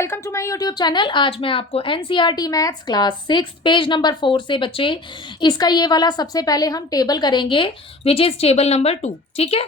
Welcome to my YouTube channel. आज मैं आपको NCERT maths class 6 page number 4 से बच्चे इसका ये वाला सबसे पहले हम टेबल करेंगे विच इज़ टेबल नंबर 2। ठीक है,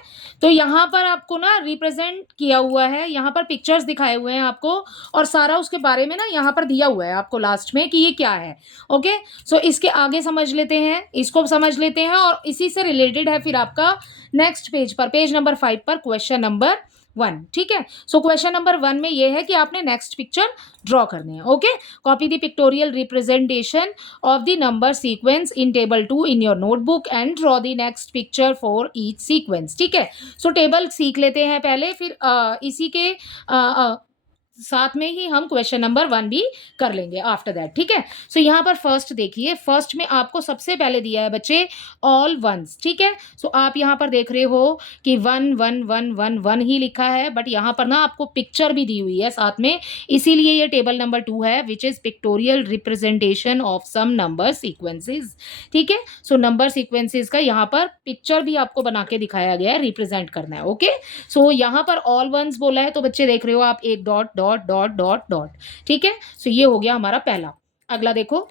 तो यहाँ पर आपको ना रिप्रेजेंट किया हुआ है, यहाँ पर पिक्चर्स दिखाए हुए हैं आपको और सारा उसके बारे में ना यहाँ पर दिया हुआ है आपको लास्ट में कि ये क्या है। ओके, सो इसके आगे समझ लेते हैं, इसको समझ लेते हैं और इसी से रिलेटेड है फिर आपका नेक्स्ट पेज पर, पेज नंबर 5 पर क्वेश्चन नंबर 1। ठीक है, सो क्वेश्चन नंबर 1 में ये है कि आपने नेक्स्ट पिक्चर ड्रॉ करने हैं। Okay, copy the pictorial representation of the number sequence in table 2 in your notebook and draw the next picture for each sequence. ठीक है, सो टेबल सीख लेते हैं पहले, फिर इसी के साथ में ही हम क्वेश्चन नंबर 1 भी कर लेंगे आफ्टर दैट। ठीक है, सो यहाँ पर फर्स्ट देखिए, फर्स्ट में आपको सबसे पहले दिया है बच्चे ऑल वंस। ठीक है, सो आप यहाँ पर देख रहे हो कि 1 1 1 1 1 ही लिखा है, बट यहाँ पर ना आपको पिक्चर भी दी हुई है साथ में, इसीलिए ये टेबल नंबर 2 है which is pictorial representation of some number sequences. ठीक है, सो नंबर सीक्वेंसेस का यहाँ पर पिक्चर भी आपको बना के दिखाया गया है, रिप्रेजेंट करना है। ओके, सो यहाँ पर ऑल वंस बोला है तो बच्चे देख रहे हो आप एक dot dot dot dot dot. ठीक है, सो ये हो गया हमारा पहला। अगला देखो,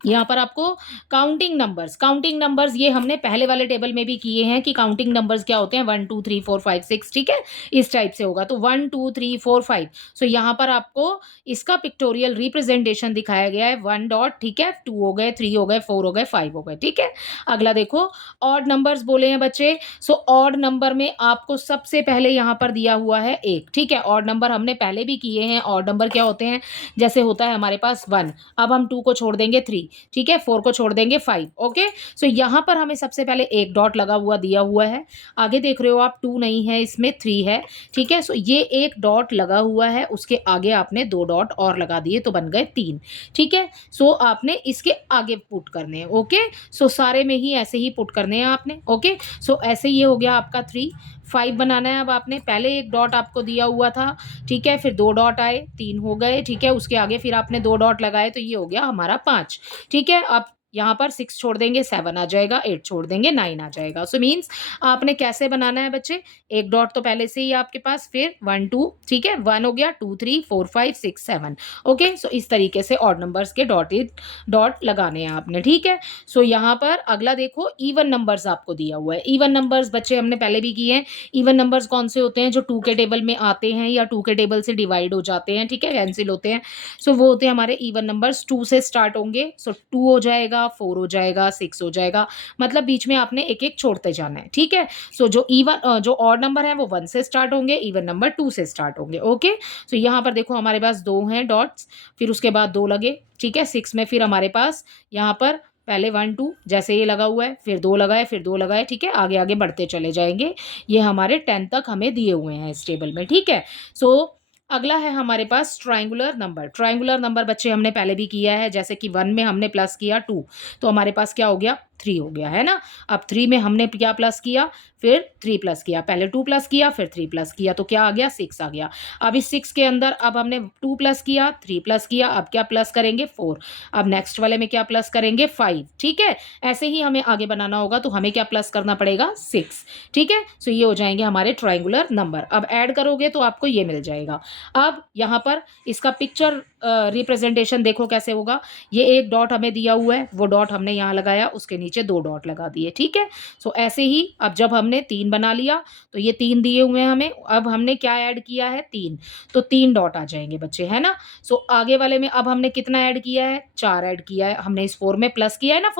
यहाँ पर आपको काउंटिंग नंबर्स ये हमने पहले वाले टेबल में भी किए हैं कि काउंटिंग नंबर्स क्या होते हैं, 1 2 3 4 5 6। ठीक है, इस टाइप से होगा तो 1 2 3 4 5। सो यहाँ पर आपको इसका पिक्टोरियल रिप्रेजेंटेशन दिखाया गया है 1 डॉट। ठीक है, 2 हो गए, 3 हो गए, 4 हो गए, 5 हो गए। ठीक है, अगला देखो, ऑड नंबर्स बोले हैं बच्चे। सो ऑड नंबर में आपको सबसे पहले यहाँ पर दिया हुआ है 1। ठीक है, ऑड नंबर हमने पहले भी किए हैं। ऑड नंबर क्या होते हैं, जैसे होता है हमारे पास 1, अब हम 2 को छोड़ देंगे 3। ठीक है, 4 को छोड़ देंगे 5। ओके, सो यहाँ पर हमें सबसे पहले एक डॉट लगा हुआ दिया हुआ है। आगे देख रहे हो आप 2 नहीं है, इसमें 3 है। ठीक है, सो ये एक डॉट लगा हुआ है, उसके आगे आपने 2 डॉट और लगा दिए तो बन गए 3। ठीक है, सो आपने इसके आगे पुट करने हैं। ओके, सो सारे में ही ऐसे ही पुट करने हैं आपने। ओके, सो ऐसे ये हो गया आपका 3। 5 बनाना है, अब आपने पहले एक डॉट आपको दिया हुआ था। ठीक है, फिर 2 डॉट आए, 3 हो गए। ठीक है, उसके आगे फिर आपने 2 डॉट लगाए तो ये हो गया हमारा 5। ठीक है, अब यहाँ पर 6 छोड़ देंगे 7 आ जाएगा, 8 छोड़ देंगे 9 आ जाएगा। सो मीन्स आपने कैसे बनाना है बच्चे, एक डॉट तो पहले से ही आपके पास, फिर 1 2। ठीक है, 1 हो गया, 2 3 4 5 6 7। ओके, सो इस तरीके से ऑड नंबर्स के डॉट लगाने हैं आपने। ठीक है, सो यहाँ पर अगला देखो, इवन नंबर्स आपको दिया हुआ है। इवन नंबर्स बच्चे हमने पहले भी किए हैं। इवन नंबर्स कौन से होते हैं, जो 2 के टेबल में आते हैं या 2 के टेबल से डिवाइड हो जाते हैं। ठीक है, कैंसिल होते हैं। सो वो होते हैं हमारे इवन नंबर्स, 2 से स्टार्ट होंगे। सो 2 हो जाएगा, 4 हो जाएगा, 6 हो जाएगा, मतलब बीच में आपने एक एक छोड़ते जाना है। ठीक है, सो जो ऑड नंबर है वो 1 से स्टार्ट होंगे, इवन नंबर 2 से स्टार्ट होंगे। ओके, सो यहाँ पर देखो हमारे पास 2 हैं डॉट्स, फिर उसके बाद 2 लगे। ठीक है, 6 में फिर हमारे पास यहाँ पर पहले 1 2 जैसे ये लगा हुआ है, फिर 2 लगाए, फिर 2 लगाए। ठीक है, आगे आगे बढ़ते चले जाएंगे। ये हमारे 10 तक हमें दिए हुए हैं इस टेबल में। ठीक है, सो अगला है हमारे पास ट्रायंगुलर नंबर। ट्रायंगुलर नंबर बच्चे हमने पहले भी किया है, जैसे कि 1 में हमने प्लस किया 2 तो हमारे पास क्या हो गया, 3 हो गया है ना। अब 3 में हमने क्या प्लस किया, फिर 3 प्लस किया, पहले 2 प्लस किया, फिर 3 प्लस किया, तो क्या आ गया, 6 आ गया। अब इस 6 के अंदर अब हमने 2 प्लस किया, 3 प्लस किया, अब क्या प्लस करेंगे, 4। अब नेक्स्ट वाले में क्या प्लस करेंगे, 5। ठीक है, ऐसे ही हमें आगे बनाना होगा, तो हमें क्या प्लस करना पड़ेगा, 6। ठीक है, सो ये हो जाएंगे हमारे ट्रायंगुलर नंबर। अब ऐड करोगे तो आपको ये मिल जाएगा। अब यहाँ पर इसका पिक्चर रिप्रेजेंटेशन देखो कैसे होगा। ये एक डॉट हमें दिया हुआ है, वो डॉट हमने यहाँ लगाया, उसके नीचे 2 डॉट लगा दिए। ठीक है, सो ऐसे ही अब जब हमने 3 बना लिया तो ये 3 दिए हुए हैं हमें, अब हमने क्या ऐड किया है, 3, तो 3 डॉट आ जाएंगे बच्चे, है ना। सो आगे वाले में अब हमने कितना ऐड किया है, 4 ऐड किया है हमने। इस 4 में प्लस किया है ना,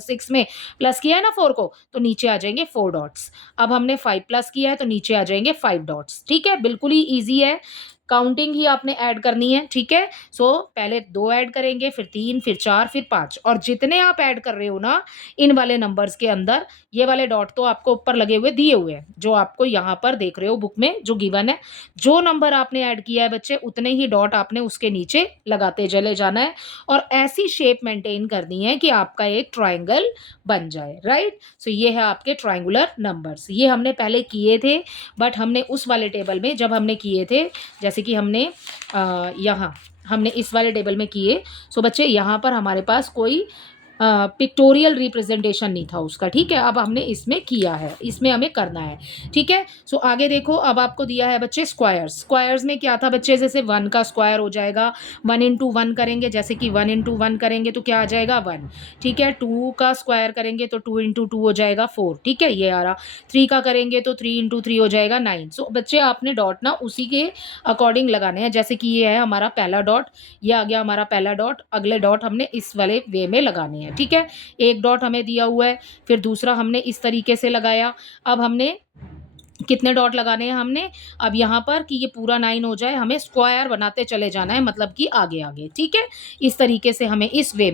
6 में प्लस किया है ना 4 को, तो नीचे आ जाएंगे 4 डॉट्स। अब हमने 5 प्लस किया है तो नीचे आ जाएंगे 5 डॉट्स। ठीक है, बिल्कुल ही ईजी है, काउंटिंग ही आपने ऐड करनी है। ठीक है, सो पहले 2 ऐड करेंगे, फिर 3, फिर 4, फिर 5, और जितने आप ऐड कर रहे हो ना इन वाले नंबर्स के अंदर, ये वाले डॉट तो आपको ऊपर लगे हुए दिए हुए हैं, जो आपको यहाँ पर देख रहे हो बुक में जो गिवन है। जो नंबर आपने ऐड किया है बच्चे, उतने ही डॉट आपने उसके नीचे लगाते चले जाना है और ऐसी शेप मेंटेन करनी है कि आपका एक ट्राइंगल बन जाए। राइट, सो ये है आपके ट्राइंगुलर नंबर्स। ये हमने पहले किए थे, बट हमने उस वाले टेबल में जब हमने किए थे, जैसे कि हमने यहाँ हमने इस वाले टेबल में किए। सो बच्चे यहाँ पर हमारे पास कोई पिक्टोरियल रिप्रेजेंटेशन नहीं था उसका, ठीक है। अब हमने इसमें किया है, इसमें हमें करना है, ठीक है। सो आगे देखो, अब आपको दिया है बच्चे स्क्वायर्स। स्क्वायर्स में क्या था बच्चे, जैसे 1 का स्क्वायर हो जाएगा, 1 इंटू 1 करेंगे, जैसे कि 1 इंटू 1 करेंगे तो क्या आ जाएगा 1, ठीक है। 2 का स्क्वायर करेंगे तो 2 इंटू 2 हो जाएगा 4, ठीक है, ये आ रहा। 3 का करेंगे तो 3 इंटू 3 हो जाएगा 9। सो बच्चे आपने डॉट ना उसी के अकॉर्डिंग लगाने हैं, जैसे कि ये है हमारा पहला डॉट, ये आ गया हमारा पहला डॉट, अगले डॉट हमने इस वाले वे में लगाने हैं, ठीक है। एक डॉट हमें दिया हुआ है, फिर दूसरा हमने इस तरीके से लगाया। अब हमने कितने डॉट लगाने हैं हमने, अब यहाँ पर कि ये पूरा 9 हो जाए, हमें स्क्वायर बनाते चले जाना है, मतलब कि आगे आगे, ठीक है। इस तरीके से हमें इस वे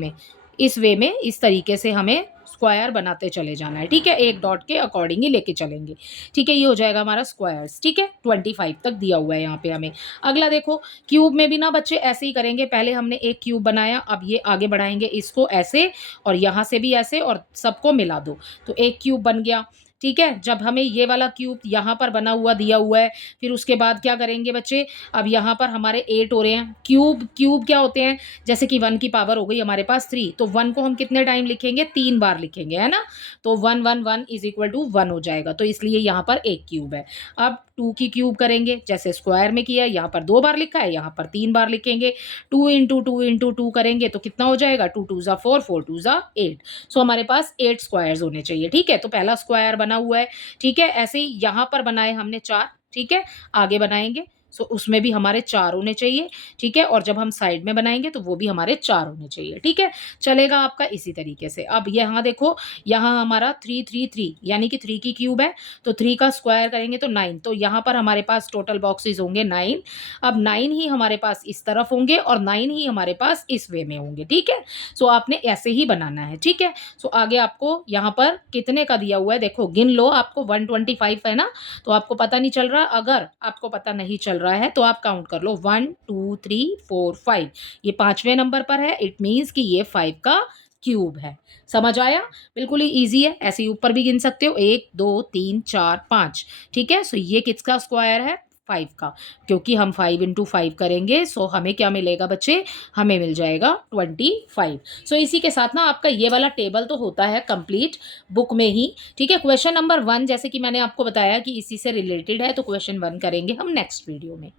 में इस तरीके से हमें स्क्वायर बनाते चले जाना है, ठीक है। एक डॉट के अकॉर्डिंग ही लेके चलेंगे, ठीक है। ये हो जाएगा हमारा स्क्वायर्स, ठीक है। 25 तक दिया हुआ है यहाँ पे हमें। अगला देखो, क्यूब में भी ना बच्चे ऐसे ही करेंगे, पहले हमने एक क्यूब बनाया, अब ये आगे बढ़ाएंगे इसको ऐसे, और यहाँ से भी ऐसे, और सबको मिला दो तो एक क्यूब बन गया, ठीक है। जब हमें ये वाला क्यूब यहाँ पर बना हुआ दिया हुआ है, फिर उसके बाद क्या करेंगे बच्चे, अब यहाँ पर हमारे 8 हो रहे हैं। क्यूब क्यूब क्या होते हैं, जैसे कि 1 की पावर हो गई हमारे पास 3, तो 1 को हम कितने टाइम लिखेंगे, 3 बार लिखेंगे, है ना। तो 1 1 1 इज इक्वल टू 1 हो जाएगा, तो इसलिए यहाँ पर एक क्यूब है। अब 2 की क्यूब करेंगे, जैसे स्क्वायर में किया है, यहाँ पर 2 बार लिखा है, यहाँ पर 3 बार लिखेंगे। 2 इंटू 2 इंटू 2 करेंगे तो कितना हो जाएगा, 2 2 ज़ा 4, 4 2 ज़ा 8। सो हमारे पास 8 स्क्वायर्स होने चाहिए, ठीक है। तो पहला स्क्वायर बना हुआ है, ठीक है। ऐसे ही यहाँ पर बनाए हमने 4, ठीक है। आगे बनाएंगे सो उसमें भी हमारे 4 होने चाहिए, ठीक है। और जब हम साइड में बनाएंगे तो वो भी हमारे 4 होने चाहिए, ठीक है। चलेगा आपका इसी तरीके से। अब यहाँ देखो, यहाँ हमारा 3 3 3 यानी कि 3 की क्यूब है, तो 3 का स्क्वायर करेंगे तो 9, तो यहाँ पर हमारे पास टोटल बॉक्सेस होंगे 9। अब 9 ही हमारे पास इस तरफ होंगे और 9 ही हमारे पास इस वे में होंगे, ठीक है। सो आपने ऐसे ही बनाना है, ठीक है। सो आगे आपको यहाँ पर कितने का दिया हुआ है, देखो गिन लो, आपको 125 है ना, तो आपको पता नहीं चल रहा। अगर आपको पता नहीं चल रहा है तो आप काउंट कर लो, 1 2 3 4 5, ये 5वें नंबर पर है, इट मीन्स कि ये 5 का क्यूब है। समझ आया, बिल्कुल ही ईजी है। ऐसे ही ऊपर भी गिन सकते हो, 1 2 3 4 5, ठीक है। सो ये किसका स्क्वायर है, 5 का, क्योंकि हम 5 इंटू 5 करेंगे, सो हमें क्या मिलेगा बच्चे, हमें मिल जाएगा 25। सो इसी के साथ ना आपका ये वाला टेबल तो होता है कंप्लीट बुक में ही, ठीक है। क्वेश्चन नंबर 1 जैसे कि मैंने आपको बताया कि इसी से रिलेटेड है, तो क्वेश्चन 1 करेंगे हम नेक्स्ट वीडियो में।